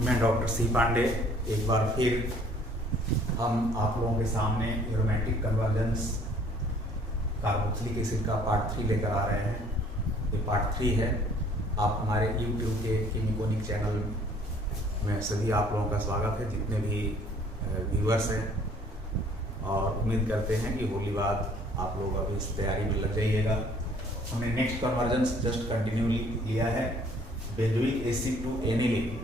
मैं doctor C Pandey एक बार फिर हम आप लोगों के सामने एरोमेटिक कन्वर्जेंस कार्बोक्सिलिक एसिड का पार्ट 3 लेकर आ रहे हैं। ये पार्ट 3 है। आप हमारे यूट्यूब के केमिकोनिक चैनल में सभी आप लोगों का स्वागत है, जितने भी व्यूअर्स हैं, और उम्मीद करते हैं कि होली बाद आप लोग अभी इस तैयारी में लग जाइएगा। हमने नेक्स्ट कन्वर्जेंस जस्ट कंटिन्यू लिया है, बेंजोइक एसिड टू एनिलीन।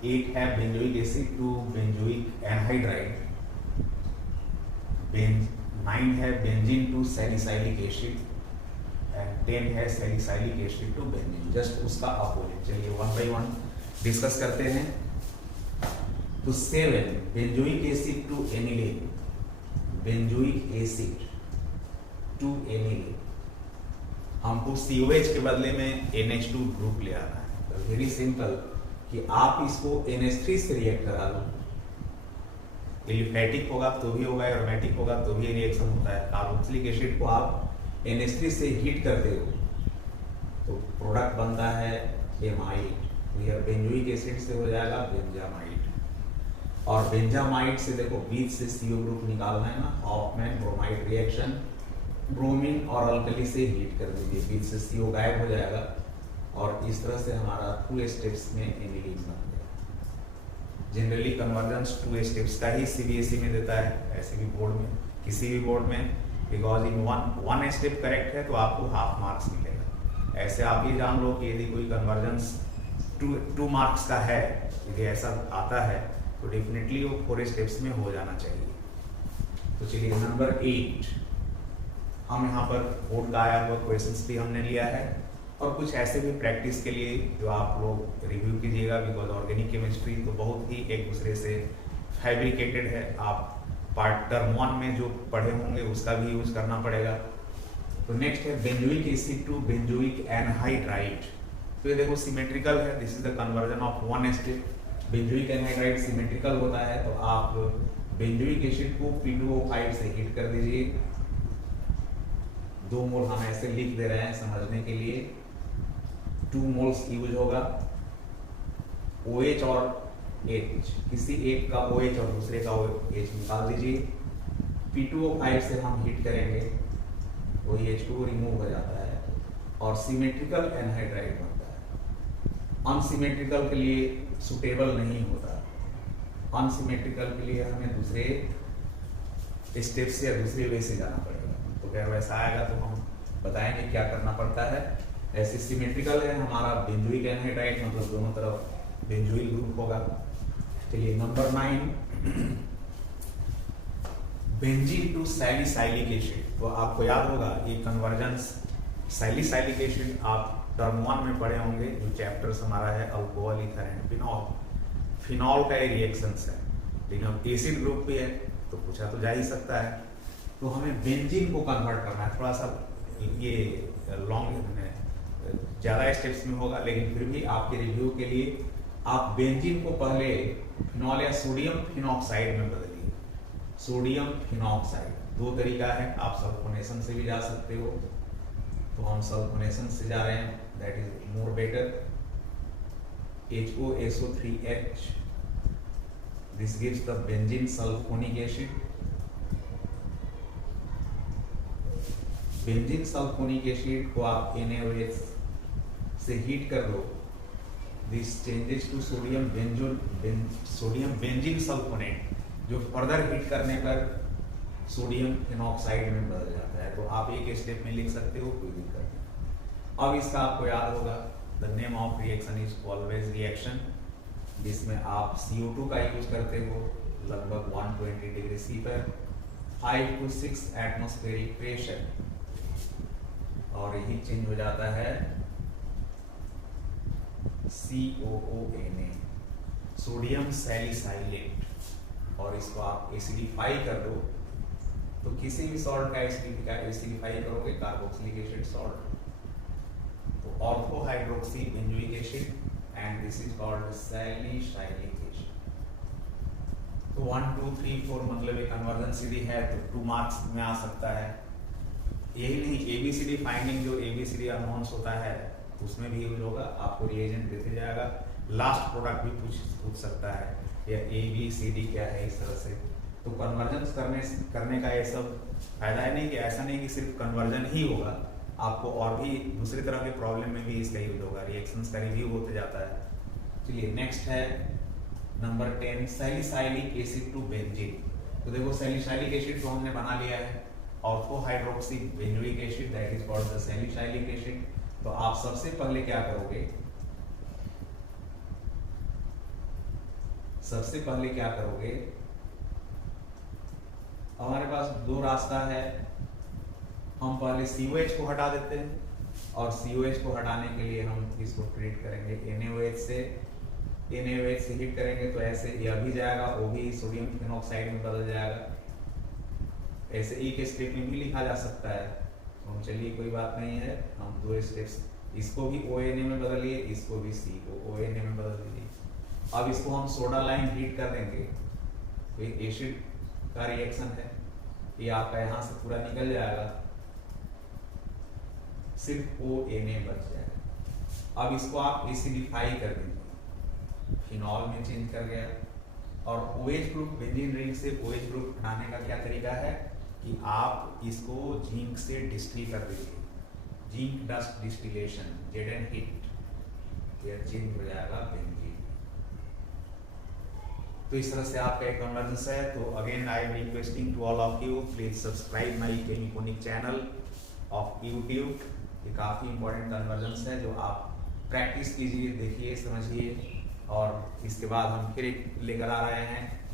8 है benzoic acid to benzoic anhydride. 9 है benzene to salicylic acid and 10 है salicylic acid to benzene, just उसका अपोजिट। चलिए वन बाई वन डिस्कस करते हैं। तो 7 benzoic acid to aniline, benzoic acid to aniline. हमको COH के बदले में NH2 ग्रुप ले आना है। तो वेरी सिंपल कि आप इसको NH3 से रिएक्ट करा लो। एलिफैटिक होगा तो भी होगा, एरोमेटिक होगा तो भी रिएक्शन होता है। कार्बोक्सिलिक एसिड को आप NH3 से हीट करते हो तो प्रोडक्ट बनता है एमाइड। यह बेंजोइक एसिड से हो जाएगा बेंजामाइड, और बेंजामाइड से देखो बीच से CO ग्रुप निकालना है ना, हॉफमैन ब्रोमाइड रिएक्शन, ब्रोमीन और अल्कली से हीट कर दीजिए, बीच से CO गायब हो जाएगा, और इस तरह से हमारा 2 स्टेप्स में एनिलीन बन गया। जनरली कन्वर्जेंस 2 स्टेप्स का ही CBSE में देता है, ऐसे भी बोर्ड में, किसी भी बोर्ड में, because in one step correct है तो आपको हाफ मार्क्स मिलेगा। ऐसे आप ये जान लो कि यदि कोई कन्वर्जेंस 2 मार्क्स का है, यदि ऐसा आता है तो डेफिनेटली वो 4 स्टेप्स में हो जाना चाहिए। तो चलिए नंबर 8, हम यहाँ पर बोर्ड का आया हुआ क्वेश्चंस भी हमने लिया है, और कुछ ऐसे भी प्रैक्टिस के लिए जो आप लोग रिव्यू कीजिएगा, बिकॉज ऑर्गेनिक केमिस्ट्री तो बहुत ही एक दूसरे से फैब्रिकेटेड है। आप पार्ट टर्म 1 में जो पढ़े होंगे उसका भी यूज करना पड़ेगा। तो नेक्स्ट है benzoic acid to benzoic anhydride. तो ये देखो सिमेट्रिकल है, this is the conversion of 1 step. Benzoic anhydride symmetrical होता है, तो आप बेंजोइक एसिड को P2O5 से हीट कर दीजिए। 2 मोल हम ऐसे लिख दे रहे हैं समझने के लिए। 2 मोल्स यूज होगा। OH और H, किसी एक का OH और दूसरे का OH निकाल दीजिए। P2O5 से हम हीट करेंगे, वही H2O रिमूव हो जाता है और सिमेट्रिकल एनहाइड्राइड बनता है। अनसिमेट्रिकल के लिए सुटेबल नहीं होता। अनसिमेट्रिकल के लिए हमें दूसरे स्टेप से या दूसरे वे से जाना पड़ेगा। तो अगर वैसा आएगा तो हम बताएंगे क्या करना पड़ता है। ऐसे सिमेट्रिकल है हमारा बेंजोइक एनहाइड्राइड, मतलब दोनों तरफ बेंजोइल ग्रुप होगा। चलिए number 9 benzene to salicylic acid. तो आपको याद होगा ये कन्वर्जेंस सैलिसाइलिक एसिड आप टर्म 1 में पढ़े होंगे, जो चैप्टर्स हमारा है alcohol, ether and phenol. Phenol का ये रिएक्शंस है, लेकिन अब एसिड ग्रुप भी है तो पूछा तो जा ही सकता है। तो हमें बेंजीन को कन्वर्ट करना है। थोड़ा सा ये लॉन्ग ज़्यादा स्टेप्स में होगा, लेकिन फिर भी आपके रिव्यू के लिए आप बेंजीन को पहले फिनॉल या सोडियम फिनॉक्साइड में बदलिए। सोडियम फिनॉक्साइड 2 तरीका है, आप सल्फोनेशन से भी जा सकते हो। तो हम सल्फोनेशन से जा रहे हैं, that is more better. HOSO3H, this gives the benzene sulphonic acid. Benzene sulphonic acid को आप NaOH से हीट कर दो, this changes to sodium benzene sulphonate, जो फर्दर हीट करने पर सोडियम फिनॉक्साइड में बदल जाता है। तो आप एक स्टेप में लिख सकते हो, कोई दिक्कत नहीं। अब इसका आपको याद होगा, the name of reaction is always reaction, जिसमें आप CO2 का यूज करते हो लगभग 120 डिग्री C पर 5 to 6 एटमॉस्फेरिक प्रेशर, और यही चेंज हो जाता है COONA, सोडियम सैलिसाइलेट, और इसको आप एसिडिफाई कर दो। तो किसी भी सॉल्ट का एसिडिफाई करोगे, कार्बोक्सिलिक एसिड सॉल्ट, तो ortho hydroxy benzoic acid, and this is called salicylic acid. तो 1 2 3 4 मतलब एक कन्वर्जन सीधी है तो 2 मार्क्स में आ सकता है। यही नहीं, ABCD फाइंडिंग जो ABCD अननोन्स होता है उसमें भी यूज होगा, आपको रिएजेंट देते जाएगा। लास्ट प्रोडक्ट भी पूछ सकता है, या ABCD क्या है, इस तरह से। तो कन्वर्जन करने का ये सब फायदा है। नहीं कि ऐसा नहीं कि सिर्फ कन्वर्जन ही होगा, आपको और भी दूसरी तरह के प्रॉब्लम में भी इसका यूज होगा, रिएक्शंस का रिव्यू होते जाता है। चलिए नेक्स्ट है number 10, salicylic acid to benzene. तो देखो सैलिसाइलिक एसिड तो हमने बना लिया है, ortho hydroxy benzoic acid, that is called the salicylic acid. तो आप सबसे पहले क्या करोगे, सबसे पहले क्या करोगे, हमारे पास दो रास्ता है। हम पहले COH को हटा देते हैं, और COH को हटाने के लिए हम इसको ट्रीट करेंगे NaOH से। NaOH से हीट करेंगे तो ऐसे यह भी जाएगा, वो भी सोडियम फिनॉक्साइड में बदल जाएगा। ऐसे E के स्टेप में भी लिखा जा सकता है। तो हम चलिए कोई बात नहीं है, हम दो स्टेप्स, इसको भी ONA में बदलिए, इसको भी C को ONA में बदल दीजिए। अब इसको हम सोडा लाइम हीट कर देंगे, तो ये एसिड का रिएक्शन है, ये आपका यहाँ से पूरा निकल जाएगा, सिर्फ ONA बच जाएगा। अब इसको आप एसिडिफाई कर दीजिए, फिनॉल में चेंज कर गया। और OH ग्रुप, बेंजीन रिंग से OH ग्रुप हटाने का क्या तरीका है कि आप इसको जिंक से डिस्टिल कर दीजिए, zinc dust distillation, Zn heat, ये चेंज हो जाएगा बेंजीन। तो इस तरह से आपका एक कन्वर्जेंस है। तो again I am requesting to all of you, please subscribe my Chemiconic channel of YouTube. ये काफ़ी इंपॉर्टेंट कन्वर्जेंस है जो आप प्रैक्टिस कीजिए, देखिए, समझिए। और इसके बाद हम फिर एक लेकर आ रहे हैं